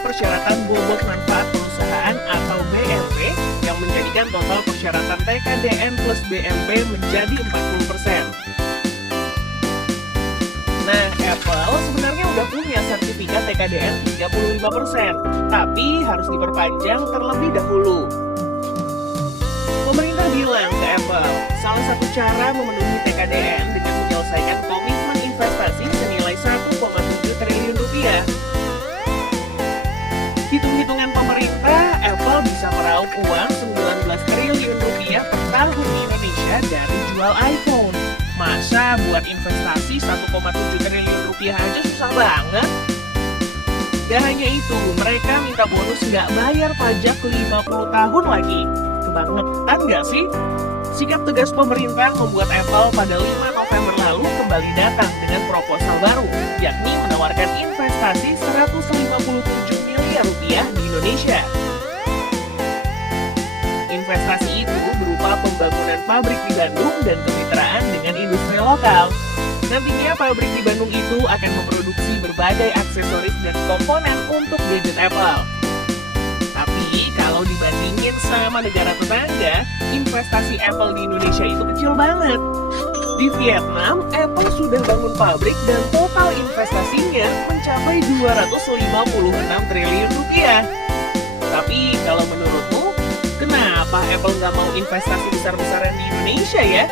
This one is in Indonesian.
persyaratan bobot manfaat perusahaan atau BMP yang menjadikan total persyaratan TKDN plus BMP menjadi 40%. Nah, Apple sebenarnya udah punya sertifikat TKDN 35%, tapi harus diperpanjang terlebih dahulu. Pemerintah bilang ke Apple, salah satu cara memenuhi TKDN dengan menyelesaikan komitmen investasi senilai 1,7 triliun rupiah. Hitung-hitungan pemerintah, Apple bisa meraup uang 19 triliun rupiah per tahun di Indonesia dari jual iPhone. Masa buat investasi 1,7 triliun rupiah aja susah banget? Gak hanya itu, mereka minta bonus nggak bayar pajak 50 tahun lagi. Kebangetan nggak sih? Sikap tegas pemerintah membuat Apple pada 5 November lalu kembali datang dengan proposal baru, yakni menawarkan investasi 157 miliar rupiah di Indonesia. Investasi itu berupa pembangunan pabrik di Bandung dan kemitraan dengan industri lokal. Nantinya pabrik di Bandung itu akan memproduksi berbagai aksesoris dan komponen untuk gadget Apple. Tapi kalau dibandingin sama negara tetangga, investasi Apple di Indonesia itu kecil banget. Di Vietnam, Apple sudah bangun pabrik dan total investasinya mencapai 256 triliun rupiah. Tapi kalau menurutmu, kenapa Apple nggak mau investasi besar-besaran di Indonesia ya?